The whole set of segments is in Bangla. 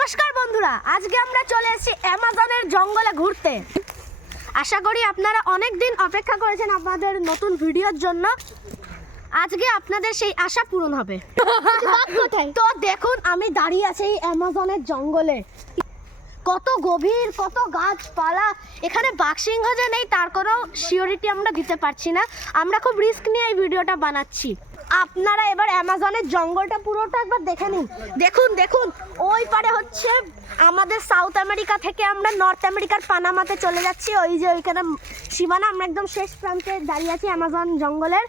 নমস্কার বন্ধুরা, আজকে আমরা চলে এসেছি অ্যামাজনের জঙ্গলে ঘুরতে। আশা করি আপনারা অনেক দিন অপেক্ষা করেছেন আমাদের নতুন ভিডিওর জন্য। আজকে আপনাদের সেই আশা পূরণ হবে। তো দেখুন, আমি দাঁড়িয়ে আছি এই অ্যামাজনের জঙ্গলে। কত গভীর, কত গাছপালা। এখানে বাঘসিংহ যে নেই তার কোনো সিওরিটি আমরা দিতে পারছি না। আমরা খুব রিস্ক নিয়ে এই ভিডিওটা বানাচ্ছি। আপনারা এবার অ্যামাজনের জঙ্গলটা পুরোটা একবার দেখে নিন। দেখুন দেখুন, ওই পারে হচ্ছে আমাদের সাউথ আমেরিকা থেকে আমরা নর্থ আমেরিকার পানামাতে চলে যাচ্ছি। ওই যে ওইখানে সীমানা, আমরা একদম শেষ প্রান্তে দাঁড়িয়ে আছি অ্যামাজন জঙ্গলের।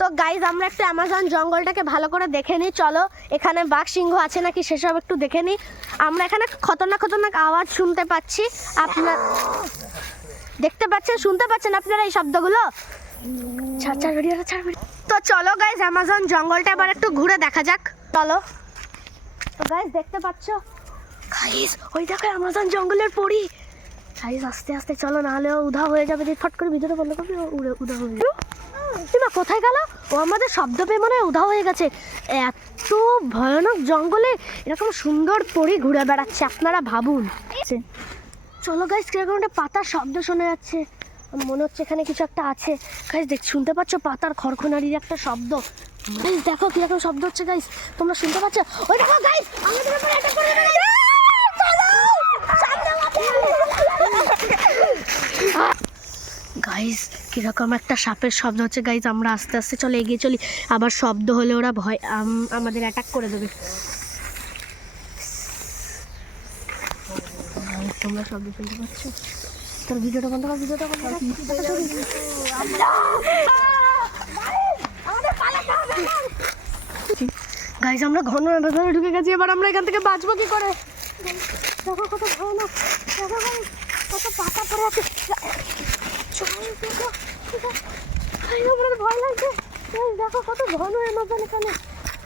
তো গাইজ, আমরা একটু অ্যামাজন জঙ্গলটাকে ভালো করে দেখে নিই। চলো, এখানে বাঘ সিংহ আছে নাকি সেসব একটু দেখে নিই। আমরা এখানে খতরনাক খতরনাক আওয়াজ শুনতে পাচ্ছি। আপনার দেখতে পাচ্ছেন, শুনতে পাচ্ছেন আপনারা এই শব্দগুলো? তো চলো গাইজ, অ্যামাজন জঙ্গলটা এবার একটু ঘুরে দেখা যাক। চলো। তো গাইজ, দেখতে পাচ্ছ গাইজ, ওই দেখো অ্যামাজন জঙ্গলের পরি। গাইজ আস্তে আস্তে চলো, নাহলে ও উধাও হয়ে যাবে। ফট করে ভিতরে বন্ধ করবি, উধাও হয়ে যাবে। মা কোথায় গেল? ও আমাদের শব্দ পেয়ে মনে হয় উধাও হয়ে গেছে। এত ভয়ানক জঙ্গলে এরকম সুন্দর পরি ঘুরে বেড়াচ্ছে, আপনারা ভাবুন। চলো গাইজ, কিরকম একটা পাতার শব্দ শোনা যাচ্ছে। মনে হচ্ছে এখানে কিছু একটা আছে। গাইজ শুনতে পাচ্ছ পাতার খড়খড়ানির একটা শব্দ? গাইজ দেখো কিরকম শব্দ হচ্ছে। গাইজ তোমরা শুনতে পাচ্ছ? ওই দেখো গাইজ, আমাদের উপরে অ্যাটাক করে গেল। গাইজ কিরকম একটা সাপের শব্দ হচ্ছে। গাইজ আমরা আস্তে আস্তে চলে এগিয়ে চলি, আবার শব্দ হলে ওরা ভয় আমাদের অ্যাটাক করে দেবে। তোমরা শব্দ শুনতে পাচ্ছ? তোর ভিডিওটা বন্ধ কর, ভিডিওটা বন্ধ কর। গাইজ আমরা ঘন অ্যামাজনে ঢুকে গেছি। এবার আমরা এখান থেকে বাঁচবো কি করে? দেখো কত ভয়ানক, দেখো গাইজ কত পাতা পড়ে আছে। ভয় লাগছে। দেখো কত ঘন অ্যামাজন এখানে।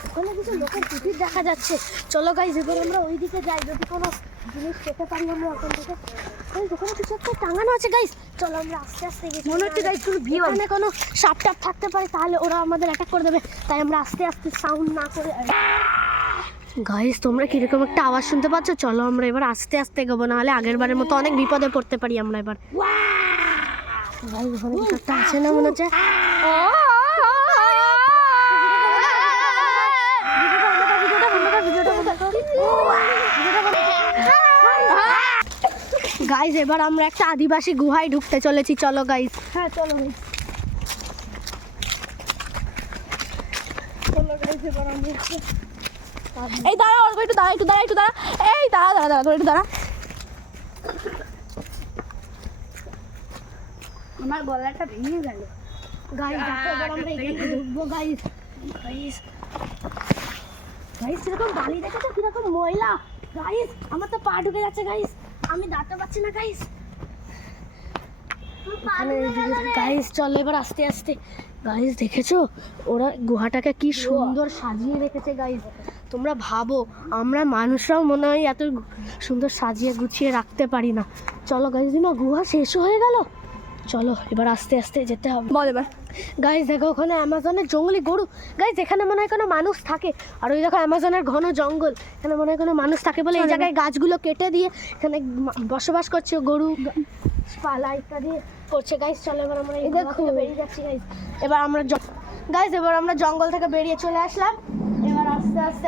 ওখানে কিছু লোকের টিকিট দেখা যাচ্ছে। চলো গাইজ, এবার আমরা ওই দিকে যাই, যদি কোনো জিনিস পেতে পারি আমরা ওখান থেকে। ওখানে কিছু একটা টাঙানো আছে গাইজ। চলো আমরা আস্তে আস্তে গেছি। মনে হচ্ছে গাইজ ওখানে কোনো সাপ টাপ থাকতে পারে, তাহলে ওরা আমাদের অ্যাটাক করে দেবে। তাই আমরা আস্তে আস্তে সাউন্ড না করে। গাইজ তোমরা কিরকম একটা আওয়াজ শুনতে পাচ্ছ? চলো আমরা এবার আস্তে আস্তে এগোবো, নাহলে আগের বারের মতো অনেক বিপদে পড়তে পারি আমরা এবার। গাইজ ওখানে কিছু একটা আছে না মনে হচ্ছে? গাইজ এবার আমরা একটা আদিবাসী গুহায় ঢুকতে চলেছি। চলো গাইজ। হ্যাঁ চলো গাইজ। এই দাঁড়া, অল্প একটু দাঁড়া, একটু দাঁড়া, একটু দাঁড়া। এই দাঁড়া দাঁড়া দাঁড়া, একটু দাঁড়া। আমার গলাটা ভেঙে গেল। গাইজ দেখো, এবার আমরা এখানে ঢুকবো। গাইজ গাইজ গাইজ কিরকম বালি দেখেছো, কিরকম ময়লা। গাইজ আমার তো পা ঢুকে যাচ্ছে। গাইজ আমি দাঁড়াতে পারছি না। গাইজ গাইজ চলো এবার আস্তে আস্তে। গাইজ দেখেছো ওরা গুহাটাকে কি সুন্দর সাজিয়ে রেখেছে। গাইজ তোমরা ভাবো, আমরা মানুষরাও মনে হয় এত সুন্দর সাজিয়ে গুছিয়ে রাখতে পারি না। চলো গাইজ, না গুহা শেষ হয়ে গেল। চলো এবার আস্তে আস্তে যেতে হবে। বল এবার। গাইজ দেখো ওখানে অ্যামাজনের জঙ্গলি গরু। গাইজ এখানে মনে হয় কোনো মানুষ থাকে। আর ওই দেখো অ্যামাজনের ঘন জঙ্গল, এখানে মনে হয় কোনো মানুষ থাকে বলে এই জায়গায় গাছগুলো কেটে দিয়ে এখানে বসবাস করছে, গরু পালা ইত্যাদি করছে। গাইজ চলো এবার আমরা বেরিয়ে যাচ্ছি। গাইজ এবার আমরা এবার আমরা জঙ্গল থেকে বেরিয়ে চলে আসলাম। এবার আস্তে আস্তে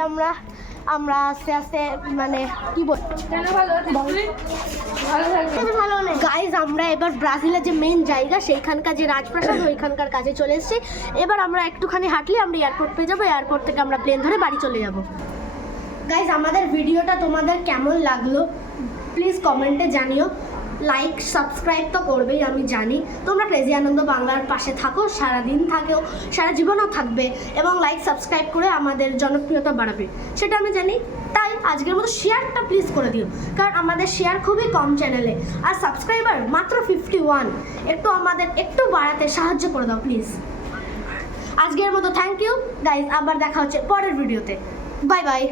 আমরা আস্তে আস্তে মানে কি বল ভালো নেই। গাইজ আমরা এবার ব্রাজিলের যে মেইন জায়গা, সেইখানকার যে রাজপ্রাসাদ, ওইখানকার কাছে চলে এসেছি। এবার আমরা একটুখানি হাঁটলে আমরা এয়ারপোর্ট পেয়ে যাবো। এয়ারপোর্ট থেকে আমরা প্লেন ধরে বাড়ি চলে যাব। গাইজ আমাদের ভিডিওটা তোমাদের কেমন লাগলো প্লিজ কমেন্টে জানিও। লাইক সাবস্ক্রাইব তো করবেই, আমি জানি। তোমরা ক্রেজি আনন্দ বাংলার পাশে থাকো, সারাদিন থাকেও, সারা জীবনও থাকবে, এবং লাইক সাবস্ক্রাইব করে আমাদের জনপ্রিয়তা বাড়াবে, সেটা আমি জানি। তাই আজকের মতো শেয়ারটা প্লিজ করে দিও, কারণ আমাদের শেয়ার খুবই কম চ্যানেলে, আর সাবস্ক্রাইবার মাত্র 51। একটু আমাদের একটু বাড়াতে সাহায্য করে দাও প্লিজ। আজকের মতো থ্যাংক ইউ গাইজ, আবার দেখা হচ্ছে পরের ভিডিওতে। Bye bye.